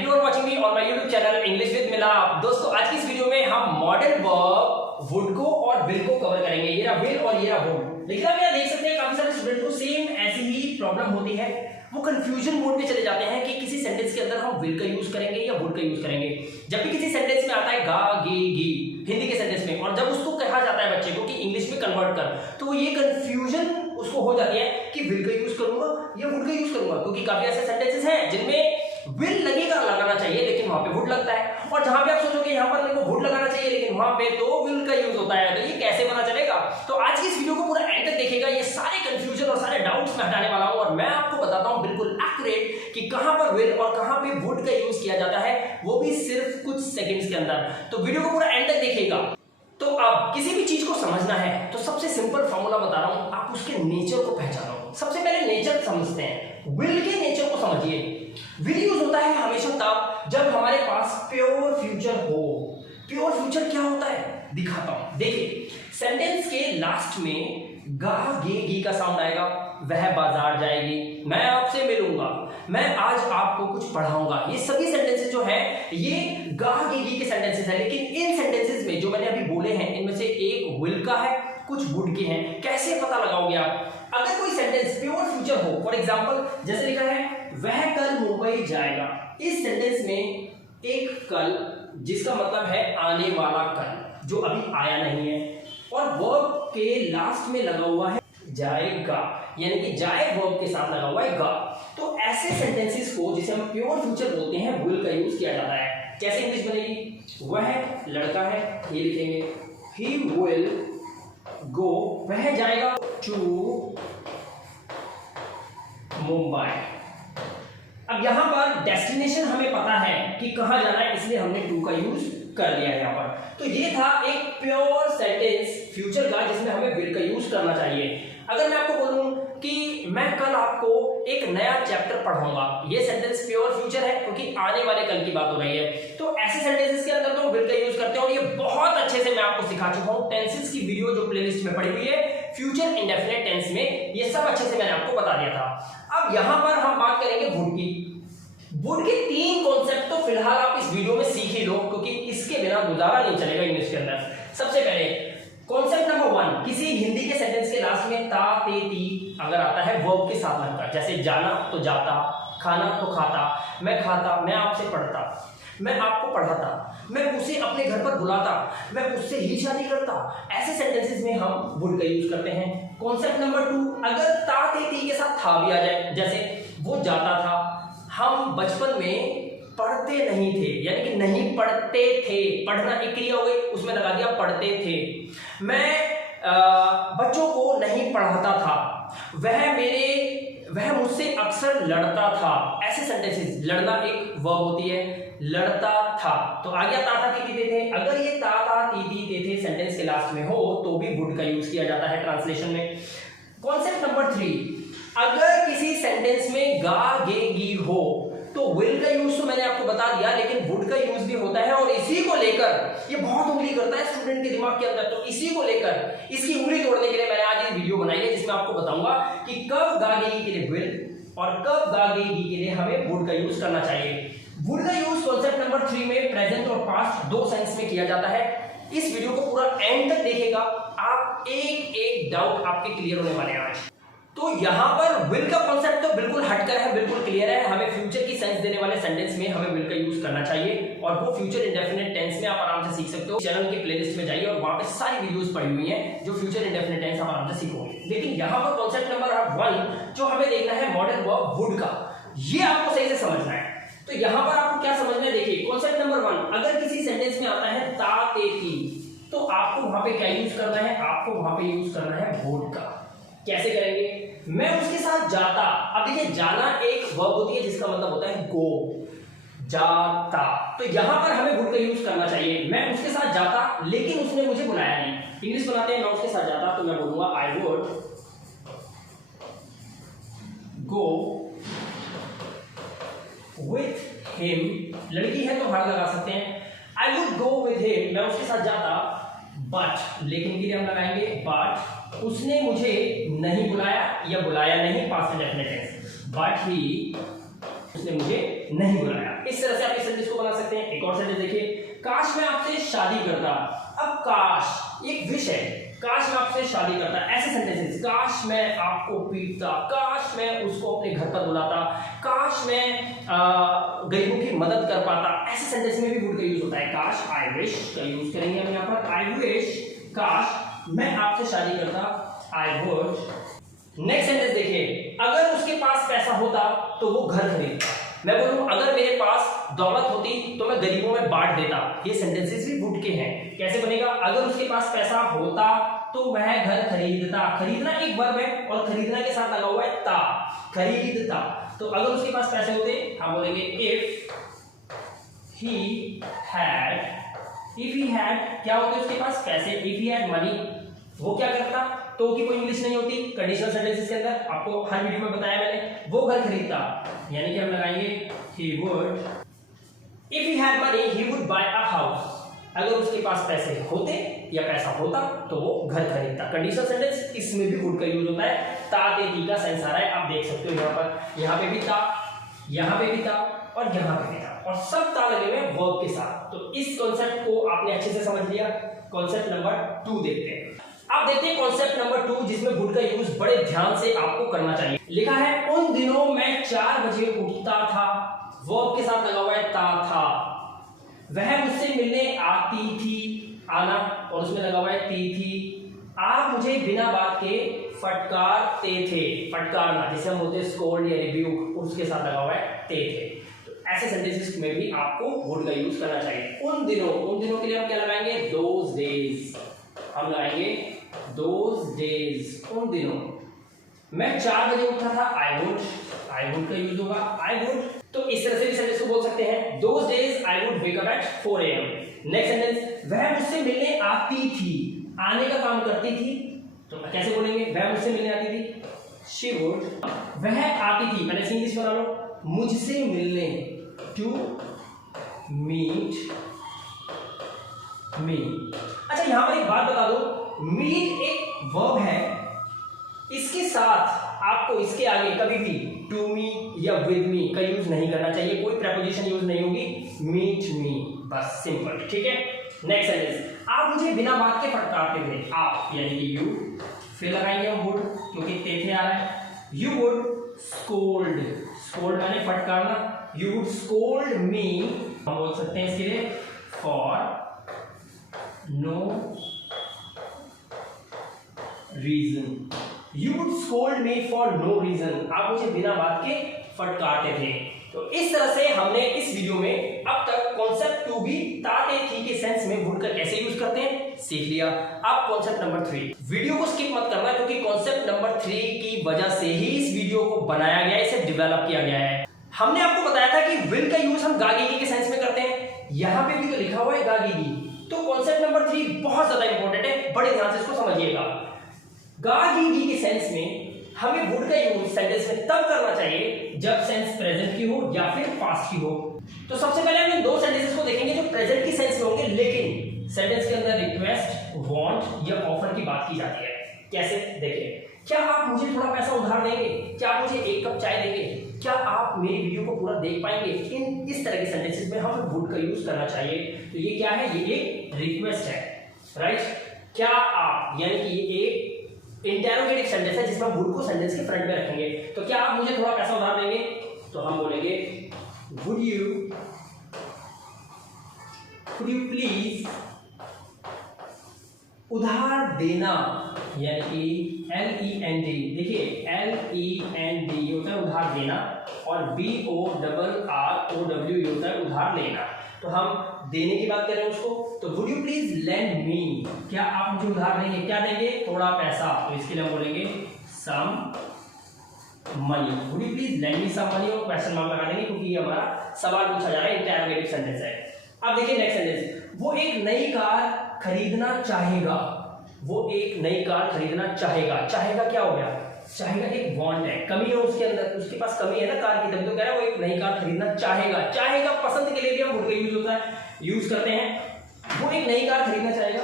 And you are watching me on my YouTube channel English with Milap. दोस्तों आज की इस वीडियो में हम मॉडर्न वर्ब वुड को और विल को कवर करेंगे। ये रहा विल और ये रहा वुड। लेकिन आप यहाँ देख सकते हैं काफी सारे स्टूडेंट को सेम ऐसी ही प्रॉब्लम होती है। वो कंफ्यूजन मोड में चले जाते हैं कि किसी सेंटेंस के अंदर हम विल का यूज करेंगे या वुड का यूज करेंगे। जब भी किसी सेंटेंस में आता है गा गे गी हिंदी के सेंटेंस में, और जब उसको कहा जाता है बच्चे को कि इंग्लिश में कन्वर्ट कर, तो वो ये कंफ्यूजन उसको हो जाती है कि विल का यूज करूंगा या वुड का यूज करूंगा, क्योंकि काफी ऐसे सेंटेंसेस हैं जिनमें विल लगेगा लगाना चाहिए लेकिन वहां पे वुड लगता है, और जहां पे आप सोचोगे यहां पर मेरे को वुड लगाना चाहिए लेकिन वहां पे तो विल का यूज होता है। तो ये कैसे पता चलेगा? तो आज की इस वीडियो को पूरा एंड तक देखिएगा। ये सारे कंफ्यूजन और सारे डाउट्स मैं हटाने वाला हूं और मैं आपको बताता हूं बिल्कुल एक्यूरेट कि कहां पर विल और कहां पे वुड का यूज किया जाता है, वो भी सिर्फ कुछ सेकंड्स के अंदर। तो वीडियो को पूरा एंड तक देखिएगा। तो अब किसी भी चीज को समझना है तो सबसे सिंपल फॉर्मूला बता रहा हूं, आप उसके नेचर को पहचानो। सबसे पहले नेचर समझते हैं। विल के नेचर को समझिए। विल यूज होता है हमेशा तब जब हमारे पास प्योर फ्यूचर हो। प्योर फ्यूचर क्या होता है दिखाता हूं। देखिए सेंटेंस के लास्ट में गा गे गी का साउंड आएगा। वह बाजार जाएगी, मैं आपसे मिलूंगा, मैं आज आपको कुछ पढ़ाऊंगा। ये सभी सेंटेंसेस जो हैं ये गा गे गी के सेंटेंसेस हैं। लेकिन इन सेंटेंसेस में जो मैंने अभी बोले हैं इनमें से एक विल का है, कुछ वुड के हैं। कैसे पता लगाओगे आप? अगर कोई सेंटेंस प्योर फ्यूचर हो, फॉर एग्जांपल जैसे लिखा है वह कल मुंबई जाएगा, इस सेंटेंस में एक कल जिसका मतलब है आने वाला कल जो अभी आया नहीं है, और वर्ब के लास्ट में लगा हुआ है जाएगा, यानी कि जाए वर्ब के साथ लगा हुआ है गा। तो ऐसे सेंटेंसेस को जिसे हम प्योर फ्यूचर बोलते हैं विल का यूज किया जाता है। कैसे इंग्लिश बनेगी? वह लड़का है, ये लिखेंगे ही विल गो, वह जाएगा टू मुंबई। अब यहां पर डेस्टिनेशन हमें पता है कि कहां जाना है, इसलिए हमने टू का यूज कर लिया है यहां पर। तो ये था एक प्योर सेंटेंस फ्यूचर का जिसमें हमें विल का यूज करना चाहिए। अगर मैं आपको बोलूं कि मैं कल आपको एक नया चैप्टर पढ़ाऊंगा, ये सेंटेंस प्योर फ्यूचर है क्योंकि आने वाले कल की बात हो रही है। तो ऐसे सेंटेंसेस के अंदर तो विल का यूज करते हैं, और ये बहुत अच्छे से मैं आपको सिखा चुका हूं। टेंसेस की वीडियो जो प्लेलिस्ट में पड़ी हुई है फ्यूचर इंडेफिनिट टेंस में, ये सब अच्छे से मैंने आपको बता दिया था। अब यहां पर हम बात करेंगे वुड की। वुड के तीन कॉन्सेप्ट तो फिलहाल आप इस वीडियो में सीख ही लो, क्योंकि इसके बिना गुजारा नहीं चलेगा इंग्लिश के अंदर। सबसे पहले कॉन्सेप्ट नंबर 1, किसी हिंदी के सेंटेंस के लास्ट में ता ते ती अगर आता है वर्ब के साथ लगकर, जैसे जाना तो जाता, खाना तो खाता, मैं खाता, मैं आपसे पढ़ता, मैं आपको पढ़ाता, मैं उसे अपने घर पर बुलाता, मैं उससे ही शादी करता, ऐसे सेंटेंसेस में हम वुड का यूज करते हैं। कॉन्सेप्ट नंबर 2, अगर ता ते ती के साथ था भी आ जाए, जैसे वो जाता था, हम बचपन में पढ़ते नहीं थे, यानी कि नहीं पढ़ते थे, पढ़ना एक क्रिया हो गई, उसमें लगा दिया पढ़ते थे। मैं बच्चों को नहीं पढ़ाता था, वह मुझसे अक्सर लड़ता था। ऐसे सेंटेंसेस, लड़ना एक वर्ब होती है, लड़ता था, तो आ गया ता था ती ती थे। अगर ये ता था ती ती थे थे सेंटेंस के लास्ट में हो तो भी वुड का यूज किया जाता है ट्रांसलेशन में। कॉन्सेप्ट नंबर 3, अगर किसी सेंटेंस में गा गे गी हो तो विल का यूज तो मैंने आपको बता दिया, लेकिन वुड का यूज भी होता है। और इसी को लेकर ये बहुत उंगली करता है स्टूडेंट के दिमाग के अंदर, तो इसी को लेकर इसकी उंगली तोड़ने के लिए मैंने आज ये वीडियो बनाई है जिसमें आपको बताऊंगा कि कब गा गे गी के लिए विल और कब गा गे गी के लिए हमें वुड का यूज करना चाहिए। वुड का यूज कॉन्सेप्ट नंबर 3 में प्रेजेंट और पास्ट दो सेंस में किया जाता है। इस वीडियो को पूरा एंड तक देखिएगा, आप एक एक डाउट आपके क्लियर होने वाले हैं आज। तो यहां पर विल का कॉन्सेप्ट तो बिल्कुल हटकर है, बिल्कुल क्लियर है। हमें फ्यूचर की सेंस देने वाले सेंटेंस में हमें विल का यूज करना चाहिए, और वो फ्यूचर इंडेफिनिट टेंस में आप आराम से सीख सकते हो। चैनल के प्लेलिस्ट में जाइए और वहां पे सारी वीडियोस पड़ी हुई हैं जो फ्यूचर इंडेफिनिट टेंस आप आराम से सीखोगे। लेकिन यहां पर कॉन्सेप्ट नंबर 1 जो हमें देखना है मॉडर्न वर्ब वुड का, ये आपको सही से समझना है। तो यहां पर आपको क्या समझना है? देखिए कॉन्सेप्ट नंबर 1, अगर किसी सेंटेंस में आता है ता ते ती, तो आपको वहां पे क्या यूज करना है? आपको वहां पे यूज करना है वुड का। कैसे करेंगे? मैं उसके साथ जाता। अब देखिए जाना एक वर्ब होती है जिसका मतलब होता है गो, जाता, तो यहां पर हमें वुड का यूज करना चाहिए। मैं उसके साथ जाता लेकिन उसने मुझे बुलाया नहीं। इंग्लिश बनाते हैं मैं उसके साथ जाता, तो मैं बोलूंगा I would go with him. लड़की है तो हार्ड लगा सकते हैं, I would go with him, मैं उसके साथ जाता, बट लेकिन के लिए हम लगाएंगे बट उसने मुझे नहीं बुलाया या बुलाया नहीं, past indefinite tense, but he उसने मुझे नहीं बुलाया। इस तरह से आप इस सेंटेंस को बना सकते हैं। एक और सेंटेंस देखिए, काश मैं आपसे शादी करता। अब काश एक विश है, काश मैं आपसे शादी करता, ऐसे सेंटेंसेस, काश मैं आपको पीटता, काश मैं उसको अपने घर पर बुलाता, काश मैं गरीबों की मदद कर पाता, ऐसे सेंटेंस में भी वुड का यूज होता है। काश, आई विश का यूज करेंगे हम यहाँ पर। आई विश, काश मैं आपसे शादी करता, आई वुड। नेक्स्ट सेंटेंस देखिए, अगर उसके पास पैसा होता तो वो घर खरीदता। मैं बोलूं अगर मेरे पास दौलत होती तो मैं गरीबों में बांट देता। ये सेंटेंसेस भी वुड के हैं। कैसे बनेगा? अगर उसके पास पैसा होता तो वह घर खरीदता। खरीदना एक वर्ब है और खरीदना के साथ लगा हुआ है ता, खरीदता। तो अगर उसके पास पैसे होते हम बोलेंगे इफ ही हैड, क्या होते उसके पास पैसे, इफ ही हैड मनी, वो क्या करता? तो की कोई इंग्लिश नहीं होती कंडीशनल सेंटेंसेस के अंदर, आपको हर वीडियो में बताया मैंने। वो घर खरीदता, यानी कि हम लगाएंगे he would, if he had money he would buy a house। अगर उसके पास पैसे होते या पैसा होता तो वो घर खरीदता। कंडीशनल सेंटेंस इसमें भी would का यूज होता है। ता ते ती का सेंस आ रहा है, आप देख सकते हो यहाँ पर, यहाँ पे भी था, यहाँ पे भी था और यहाँ पे भी था, और सब ता लगे हुए वर्ब के साथ। तो इस कॉन्सेप्ट को आपने अच्छे से समझ लिया। कॉन्सेप्ट नंबर 2 देखते हैं। आप देखते हैं कॉन्सेप्ट नंबर 2, जिसमें वुड का यूज बड़े ध्यान से आपको करना चाहिए। लिखा है, उन दिनों मैं 4 बजे उठता था, वर्ब के साथ लगा हुआ है ता था। वह मुझसे मिलने आती थी, आना, और उसमें लगा हुआ है ती थी। आप मुझे बिना बात के फटकारते थे, फटकारना जिसे हम बोलते हैं स्कोल्ड या रिब्यूक, उसके साथ लगा हुआ है ते थे। तो ऐसे सेंटेंसेस में भी आपको वुड का यूज करना चाहिए। उन दिनों के लिए हम क्या लगाएंगे? दोज डेज, हम लगाएंगे दोज डेज, उन दिनों। मैं 4 बजे उठा था, आई वुड का यूज होगा, आई वुड। तो इस तरह से भी सेंटेंस को बोल सकते हैं, those days I would wake up at 4 AM। Next sentence, वह मुझसे मिलने आती थी, आने का काम करती थी, तो कैसे बोलेंगे? वह मुझसे मिलने आती थी, शी वुड। वह आती थी, पहले से इंग्लिश बना लो, मुझसे मिलने, टू मीट मी। अच्छा यहां पर एक बात बता दो, मीट एक वर्ब है, इसके साथ आपको इसके आगे कभी भी टू मी या विद मी का यूज नहीं करना चाहिए, कोई प्रेपोजिशन यूज नहीं होगी, मीट मी, बस सिंपल, ठीक है। नेक्स्ट सेंटेंस, आप मुझे बिना बात के फटकारते थे, आप यानी कि यू, फिर लगाएंगे हम वुड क्योंकि ते थे आ रहा है, यू वुड स्कोल्ड, स्कोल्ड माने फटकारना, यू वुड स्कोल्ड मी, हम बोल सकते हैं इसके लिए for no reason, you would scold me for no reason, आप मुझे बिना बात के फटकारते थे। तो इस तरह से हमने इस वीडियो में अब तक कॉन्सेप्ट 2 भी ताते थी के सेंस में वुड का कैसे यूज करते हैं सीख लिया। अब कॉन्सेप्ट नंबर 3, वीडियो को स्किप मत करना क्योंकि कॉन्सेप्ट नंबर 3 की वजह से ही इस वीडियो को बनाया गया है, इसे डेवलप किया गया है। हमने आपको बताया था कि विल का यूज हम गागीगी के सेंस में करते हैं, यहां पे भी तो लिखा हुआ है गागीगी। तो कॉन्सेप्ट नंबर 3 बहुत ज्यादा इंपॉर्टेंट है, बड़े ध्यान से इसको समझिएगा। गागीगी के सेंस में हमें वुड का यूज सेंटेंस में तब करना चाहिए जब सेंस प्रेजेंट की हो या फिर पास्ट की हो। तो सबसे पहले हम इन 2 सेंटेंसेस को देखेंगे जो प्रेजेंट की सेंस में होंगे, लेकिन सेंटेंस के अंदर रिक्वेस्ट, वांट या ऑफर की बात की जाती है। कैसे? देखिए, क्या आप मुझे थोड़ा पैसा उधार देंगे? क्या आप मुझे 1 कप चाय देंगे? क्या आप मेरी वीडियो को पूरा देख पाएंगे? इन इस तरह के सेंटेंसेस में हमें वुड का यूज करना चाहिए। तो ये क्या है? ये एक रिक्वेस्ट है, राइट? क्या आप, यानी कि ये एक इंटेरोगेटिव सेंटेंस है जिसमें वुड को सेंटेंस के फ्रंट में रखेंगे। तो क्या आप मुझे थोड़ा पैसा उधार देंगे? तो हम बोलेंगे वुड यू प्लीज उधार देना, यानी कि LEND, देखिए LEND ये होता है उधार देना, और BORROW ये होता है उधार लेना। तो हम देने की बात कर रहे हैं उसको, तो वुड यू प्लीज लेंड मी, क्या आप मुझे उधार देंगे? क्या देंगे? थोड़ा पैसा। तो इसके लिए हम बोलेंगे some money, would you please lend me some money, और क्वेश्चन मार्क लगा देंगे क्योंकि ये हमारा सवाल पूछा जा रहा है, इंटरोगेटिव सेंटेंस है। अब देखिए नेक्स्ट सेंटेंस, वो एक नई कार खरीदना चाहेगा, वो एक नई कार खरीदना चाहेगा। चाहेगा क्या हो गया? चाहेगा एक वांट है, कमी है उसके अंदर, उसके पास कमी है ना कार की, तभी तो कह रहा है वो एक नई कार खरीदना चाहेगा। चाहेगा पसंद के लिए भी हम वुड का यूज होता है, यूज करते हैं। वो एक नई कार खरीदना चाहेगा,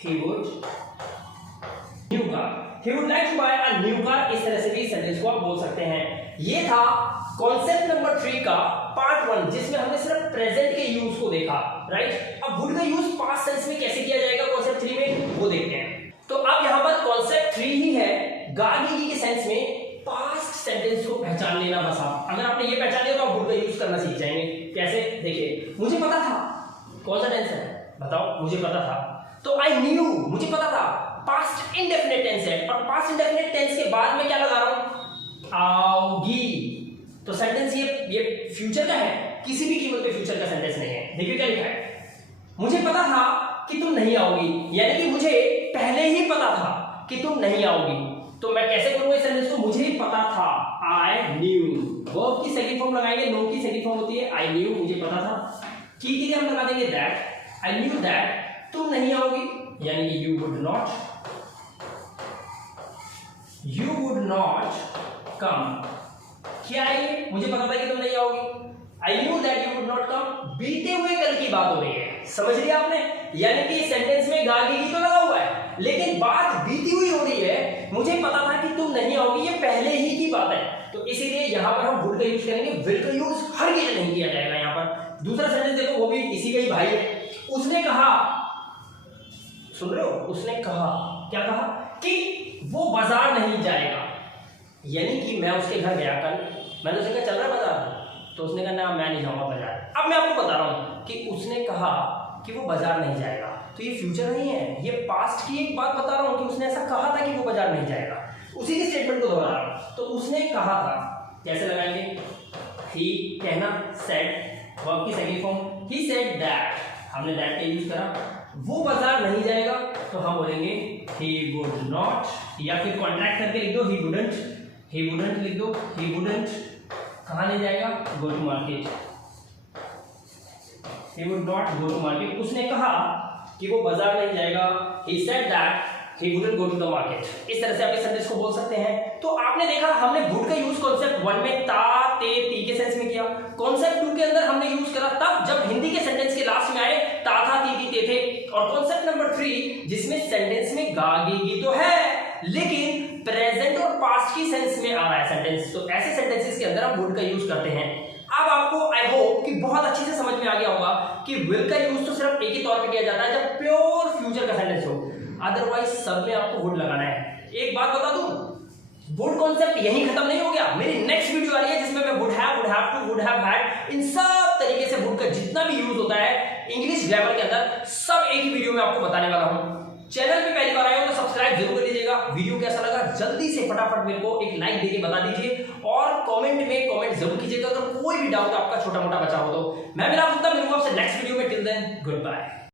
he would new car, he would like to buy a new car। इस तरह से भी सेंटेंस को आप बोल सकते हैं। ये था कॉन्सेप्ट नंबर 3 का पार्ट 1 जिसमें हमने सिर्फ प्रेजेंट के यूज को देखा, राइट। अब वुड का यूज पास्ट सेंस में कैसे किया जाएगा कॉन्सेप्ट 3 में, वो देखते हैं। तो अब यहां पर कॉन्सेप्ट 3 ही है, गागेगी के सेंस में पास्ट सेंटेंस को पहचान लेना। बस आप अगर आपने ये पहचान लिया तो आप वुड का यूज करना सीख जाएंगे। कैसे, देखिए, मुझे पता था, कौन सा टेंस है बताओ, मुझे पता था, तो आई न्यू, मुझे पता था, पास्ट इंडेफिनिट टेंस है, और पास्ट इंडेफिनिट टेंस के बाद में क्या लगा रहा हूं, आओगी। तो सेंटेंस ये फ्यूचर का है, किसी भी कीमत पे फ्यूचर का सेंटेंस नहीं है। देखिए क्या लिखा है, मुझे पता था कि तुम नहीं आओगी, यानी कि मुझे पहले ही पता था कि तुम नहीं आओगी। तो मैं कैसे करूंगा इस सेंटेंस को, मुझे ही पता था, आई न्यू। वर्ब की सेकंड फॉर्म लगाएंगे, नो की सेकंड फॉर्म होती है आई न्यू, मुझे पता था। की के लिए हम लगा देंगे दैट, आई न्यू दैट तुम नहीं आओगी, यानी कि यू वुड नॉट कम। क्या है, मुझे पता था कि तुम नहीं आओगी, I knew that you would not come. बीते हुए कल की बात हो रही है, समझ लिया आपने, यानी कि सेंटेंस में गागेगी तो लगा हुआ है, लेकिन बात बीती हुई हो रही है। मुझे पता था कि तुम नहीं आओगी, ये पहले ही की बात है, तो इसीलिए यहां पर हम वुड का यूज करेंगे, विल का यूज हर जगह नहीं किया जाएगा। यहां पर दूसरा सेंटेंस देखो, वो भी इसी का ही भाई है। उसने कहा, सुन रहे हो, उसने कहा, क्या कहा, कि वो बाजार नहीं जाएगा, यानी कि मैं उसके घर गया कल, मैंने उससे कहा चल रहा है बाजार, तो उसने कहा ना मैं नहीं जाऊंगा बाजार। अब मैं आपको बता रहा हूं कि उसने कहा कि वो बाजार नहीं जाएगा, तो ये फ्यूचर नहीं है, ये पास्ट की एक बात बता रहा हूं कि उसने ऐसा कहा था कि वो बाजार नहीं जाएगा, उसी के स्टेटमेंट को दोहरा रहा हूं। तो उसने कहा था, कैसे लगाएंगे, ही कहना, सेड, वर्ब की second form, he said that, हमने दैट का यूज करा। वो बाजार नहीं जाएगा तो हम बोलेंगे he would not, या फिर कॉन्ट्रैक्ट करके लिख दो he wouldn't लिख दो, he wouldn't कहाँ नहीं जाएगा, go to market, he would not go to market। उसने कहा कि वो बाजार नहीं जाएगा, he said that he wouldn't go to the market। इस तरह से आप इस सेंटेंस को बोल सकते हैं। तो आपने देखा हमने would का यूज कॉन्सेप्ट 1 में ता, ते, ती के सेंस में किया, कॉन्सेप्ट 2 के अंदर हमने यूज करा तब जब हिंदी के सेंटेंस के लास्ट में आए ता, था, ती, ती, ते थे, और कॉन्सेप्ट नंबर 3 जिसमें सेंटेंस में गागेगी तो है लेकिन प्रेजेंट और पास्ट की सेंस में आ रहा है सेंटेंस, तो ऐसे सेंटेंसेस के अंदर हम वुड का यूज करते हैं। अब आपको आई होप कि बहुत अच्छे से समझ में आ गया होगा कि विल का यूज तो सिर्फ एक ही तौर पे किया जाता है जब प्योर फ्यूचर का सेंटेंस हो, अदरवाइज सब में आपको वुड लगाना है। एक बात बता दूं, वुड कॉन्सेप्ट यहीं खत्म नहीं हो गया, मेरी नेक्स्ट वीडियो आ रही है जिसमें मैं would have to, would have had, इन सब तरीके से वुड का जितना भी यूज होता है इंग्लिश ग्रामर के अंदर सब एक ही वीडियो में आपको बताने वाला हूं। चैनल पे पहली बार आए हो तो सब्सक्राइब जरूर कर लीजिएगा। वीडियो कैसा लगा जल्दी से फटाफट मेरे को एक लाइक देके बता दीजिए और कमेंट में कमेंट जरूर कीजिएगा अगर कोई भी डाउट आपका छोटा मोटा बचा हो तो। मैं मेरा मिलूंगा आपसे नेक्स्ट वीडियो में, टिल देन गुड बाय।